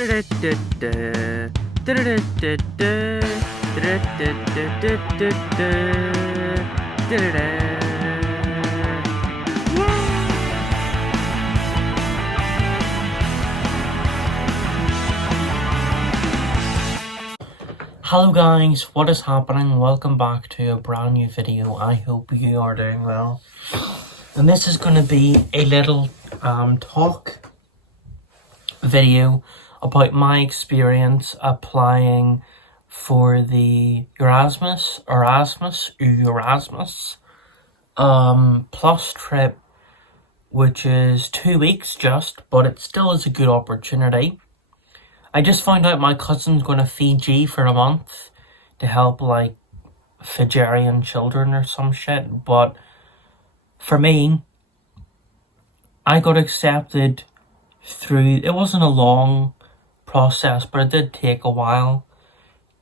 Hello guys, what is happening? Welcome back to a brand new video. I hope you are doing well. And this is going to be a little talk video about my experience applying for the Erasmus plus trip, which is 2 weeks just, but it still is a good opportunity. I just found out my cousin's going to Fiji for a month to help like Fijian children or some shit, but for me, I got accepted through, it wasn't a long process, but it did take a while,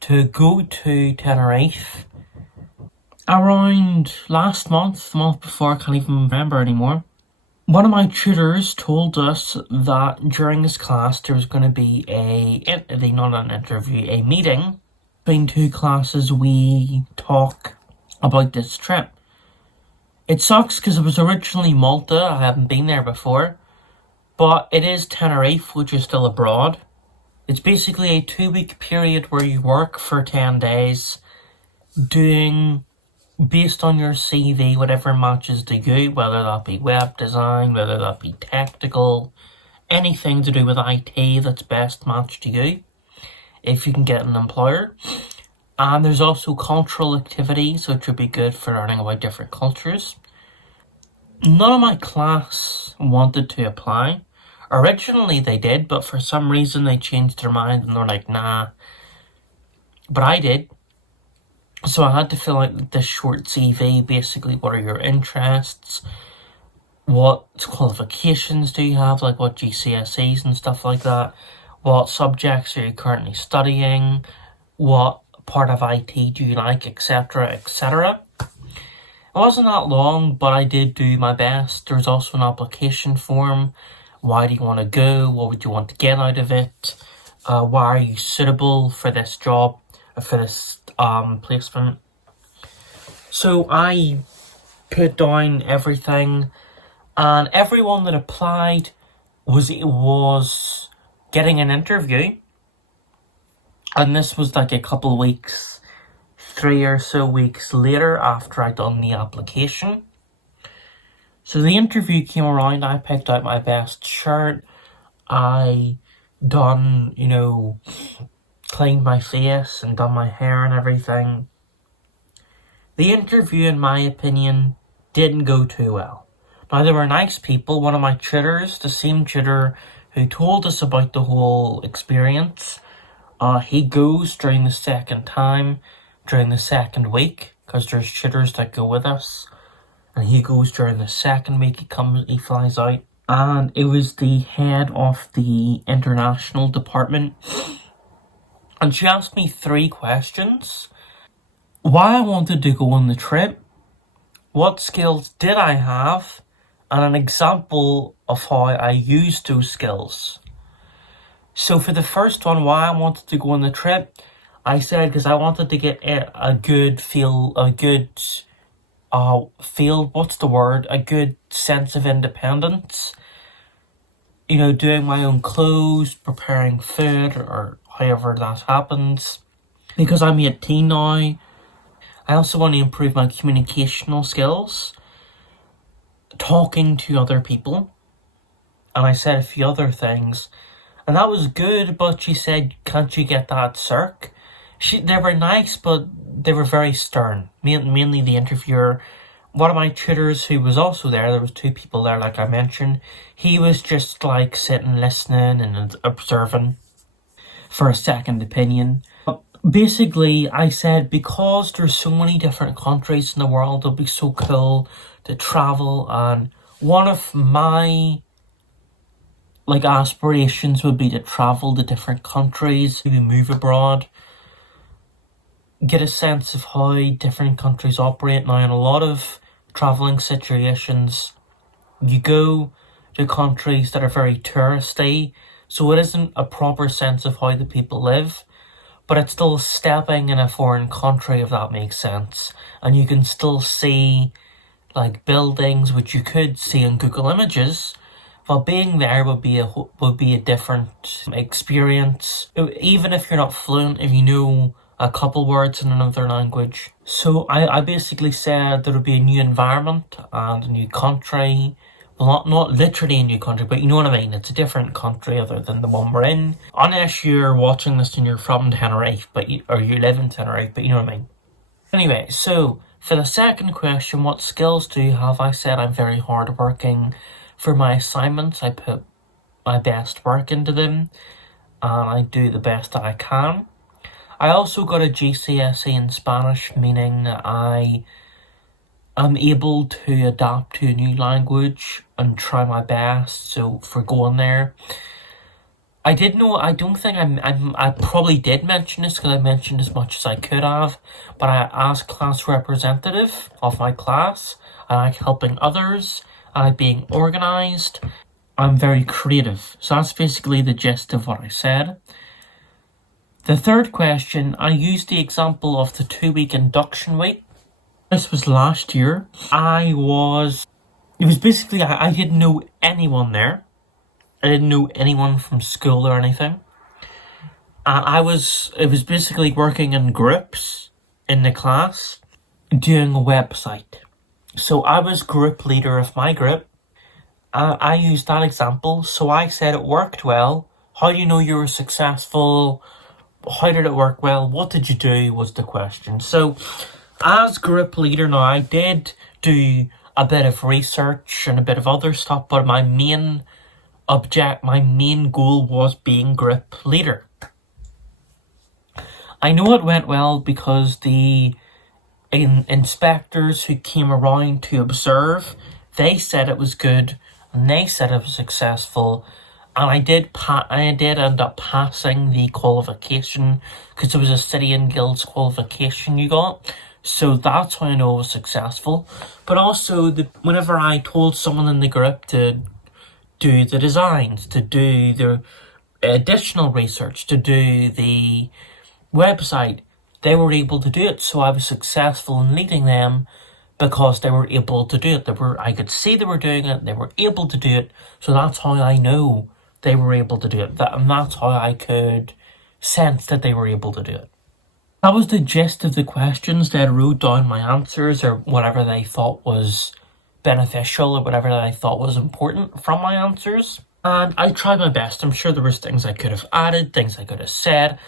to go to Tenerife around last month, the month before, I can't even remember anymore. One of my tutors told us that during this class there was going to be a meeting between two classes. We talk about this trip. It sucks because it was originally Malta. I haven't been there before, but it is Tenerife, which is still abroad. It's basically a 2-week period where you work for 10 days doing, based on your CV, whatever matches to you, whether that be web design, whether that be technical, anything to do with IT that's best matched to you, if you can get an employer. And there's also cultural activities, which would be good for learning about different cultures. None of my class wanted to apply. Originally they did, but for some reason they changed their mind and they're like, nah. But I did. So I had to fill out this short CV, basically what are your interests, what qualifications do you have, like what GCSEs and stuff like that, what subjects are you currently studying, what part of IT do you like, etc, etc. It wasn't that long, but I did do my best. There's also an application form. Why do you want to go? What would you want to get out of it? Why are you suitable for this job, for this placement? So I put down everything, and everyone that applied was getting an interview, and this was like a couple of weeks, 3 or so weeks later after I'd done the application. So the interview came around, I picked out my best shirt, I done, cleaned my face and done my hair and everything. The interview, in my opinion, didn't go too well. Now, there were nice people. One of my tutors, the same tutor who told us about the whole experience, he goes during the second week, because there's tutors that go with us, and he goes during the second week. He flies out, and it was the head of the international department, and she asked me 3 questions. Why I wanted to go on the trip, what skills did I have, and an example of how I used those skills. So for the first one, why I wanted to go on the trip, I said because I wanted to get a good sense of independence. Doing my own clothes, preparing food, or however that happens. Because I'm 18 now, I also want to improve my communicational skills, talking to other people, and I said a few other things, and that was good, but she said, can't you get that circ? They were nice, but they were very stern, mainly the interviewer. One of my tutors who was also there was 2 people there like I mentioned, he was just like sitting, listening and observing for a second opinion. Basically, I said because there's so many different countries in the world, it'll be so cool to travel, and one of my aspirations would be to travel to different countries, maybe move abroad, get a sense of how different countries operate. Now, in a lot of traveling situations, you go to countries that are very touristy, So it isn't a proper sense of how the people live, but it's still stepping in a foreign country, if that makes sense. And you can still see like buildings which you could see in Google Images, but being there would be a different experience. Even if you're not fluent, if you know a couple words in another language. So I basically said there would be a new environment and a new country. Well, not literally a new country, but you know what I mean. It's a different country other than the one we're in. Unless you're watching this and you're from Tenerife, or you live in Tenerife, but you know what I mean. Anyway, so for the second question, what skills do you have? I said I'm very hardworking. For my assignments, I put my best work into them, and I do the best that I can. I also got a GCSE in Spanish, meaning that I am able to adapt to a new language and try my best. So for going there, I probably did mention this because I mentioned as much as I could have, but I asked class representative of my class. I like helping others. I like being organised. I'm very creative. So that's basically the gist of what I said. The third question, I used the example of the 2-week induction week. This was last year. I didn't know anyone there. I didn't know anyone from school or anything. And it was basically working in groups in the class, doing a website. So I was group leader of my group. I used that example. So I said it worked well. How do you know you were successful? How did it work well? What did you do was the question. So as group leader now, I did do a bit of research and a bit of other stuff, but my main goal was being group leader. I know it went well because the inspectors who came around to observe, they said it was good and they said it was successful. And I did end up passing the qualification because it was a City and Guilds qualification you got. So that's how I know it was successful. But also, whenever I told someone in the group to do the designs, to do the additional research, to do the website, they were able to do it. So I was successful in leading them because they were able to do it. I could see they were doing it, they were able to do it. So that's how I know they were able to do it. And that's how I could sense that they were able to do it. That was the gist of the questions. They wrote down my answers or whatever they thought was beneficial or whatever that I thought was important from my answers. And I tried my best. I'm sure there was things I could have added, things I could have said.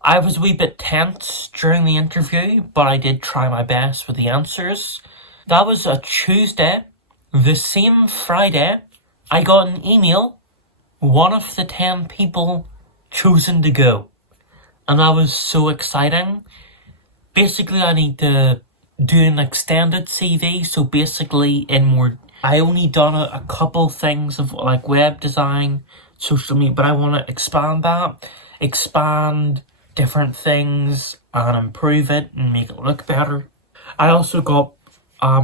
I was a wee bit tense during the interview, but I did try my best with the answers. That was a Tuesday. The same Friday, I got an email. One of the 10 people chosen to go. And that was so exciting. Basically, I need to do an extended CV. So basically, I only done a couple things of like web design, social media, but I want to expand different things and improve it and make it look better. I also got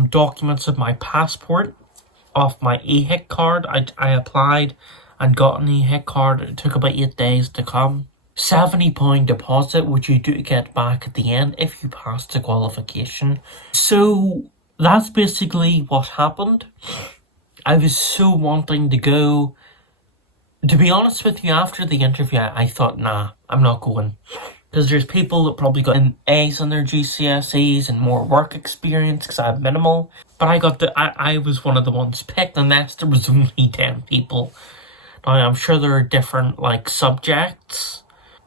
documents of my passport, of my EHIC card. I applied and got an EHIC card. It took about 8 days to come. £70 deposit, which you do get back at the end if you pass the qualification. So that's basically what happened. I was so wanting to go. To be honest with you, after the interview, I thought, nah, I'm not going. Because there's people that probably got A's on their GCSEs and more work experience because I have minimal. But I was one of the ones picked, unless there was only 10 people. Now, I'm sure there are different, subjects,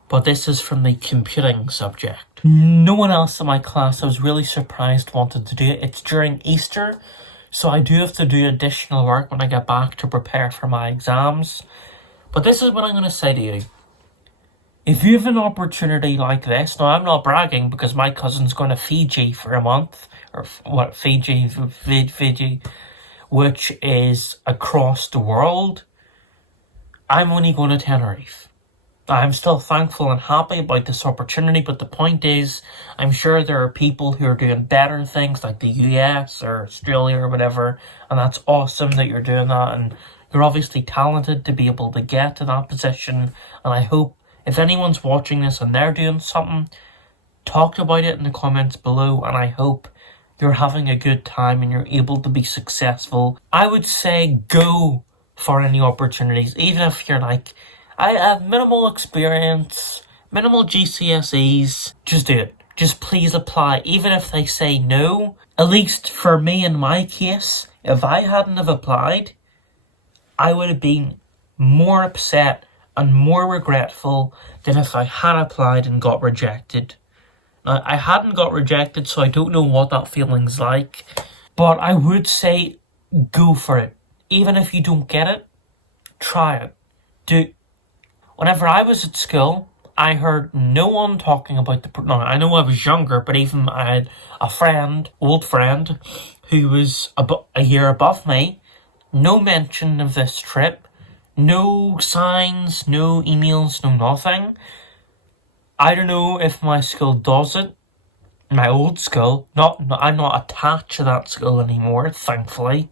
but this is from the computing subject. No one else in my class, I was really surprised, wanted to do it. It's during Easter, so I do have to do additional work when I get back to prepare for my exams. But this is what I'm going to say to you. If you have an opportunity like this, now I'm not bragging because my cousin's going to Fiji for a month, Fiji, which is across the world. I'm only going to Tenerife. I'm still thankful and happy about this opportunity, but the point is, I'm sure there are people who are doing better things like the US or Australia or whatever, and that's awesome that you're doing that and You're obviously talented to be able to get to that position, and I hope if anyone's watching this and they're doing something, talk about it in the comments below, and I hope you're having a good time and you're able to be successful. I would say go for any opportunities, even if you're like, I have minimal experience, minimal GCSEs, just do it. Just please apply, even if they say no. At least for me in my case, if I hadn't have applied, I would have been more upset and more regretful than if I had applied and got rejected. Now, I hadn't got rejected, so I don't know what that feeling's like, but I would say go for it. Even if you don't get it, try it. Whenever I was at school, I heard no one talking about no, I know I was younger, but even I had a friend, old friend, who was a year above me, no mention of this trip, no signs, no emails, no nothing. I don't know if my school does it, my old school, I'm not attached to that school anymore, thankfully.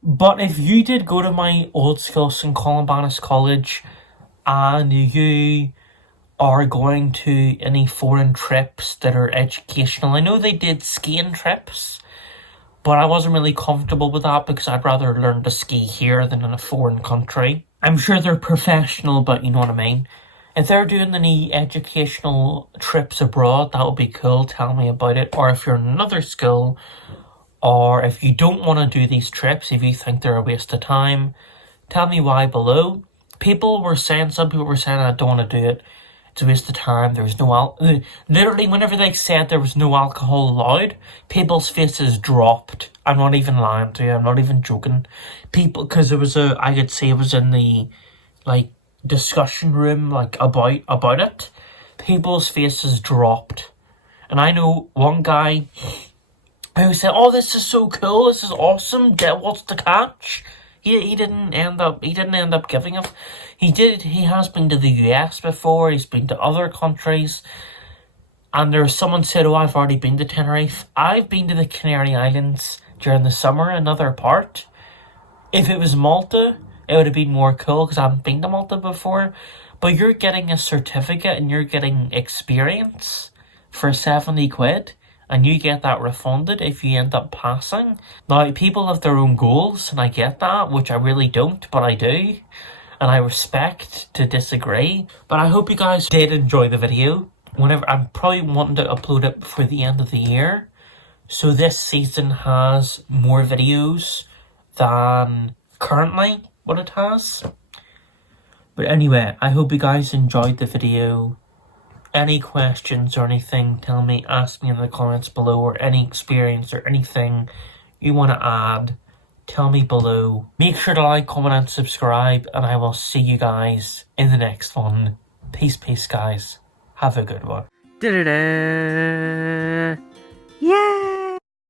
But if you did go to my old school, St. Columbanus College, and you are going to any foreign trips that are educational. I know they did skiing trips, but I wasn't really comfortable with that because I'd rather learn to ski here than in a foreign country. I'm sure they're professional, but you know what I mean. If they're doing any educational trips abroad, that would be cool. Tell me about it. Or if you're in another school, or if you don't want to do these trips, if you think they're a waste of time, tell me why below. Some people were saying I don't want to do it. It's a waste of time. There was no literally, whenever they said there was no alcohol allowed, people's faces dropped. I'm not even lying to you. I'm not even joking. Because I could say it was in the, like, discussion room, like, about it. People's faces dropped. And I know one guy who said, "Oh, this is so cool. This is awesome. What's the catch?" He didn't end up giving it. He has been to the US before, he's been to other countries, and there's someone said, "Oh, I've already been to Tenerife." I've been to the Canary Islands during the summer, another part. If it was Malta, it would have been more cool because I haven't been to Malta before. But you're getting a certificate and you're getting experience for 70 quid. And you get that refunded if you end up passing. Now, people have their own goals, and I get that, which I really don't, but I do. And I respect to disagree. But I hope you guys did enjoy the video. I'm probably wanting to upload it before the end of the year. So this season has more videos than currently what it has. But anyway, I hope you guys enjoyed the video. Any questions or anything, ask me in the comments below, or any experience or anything you want to add, tell me below. Make sure to like, comment and subscribe, and I will see you guys in the next one. Peace, guys. Have a good one. Yeah.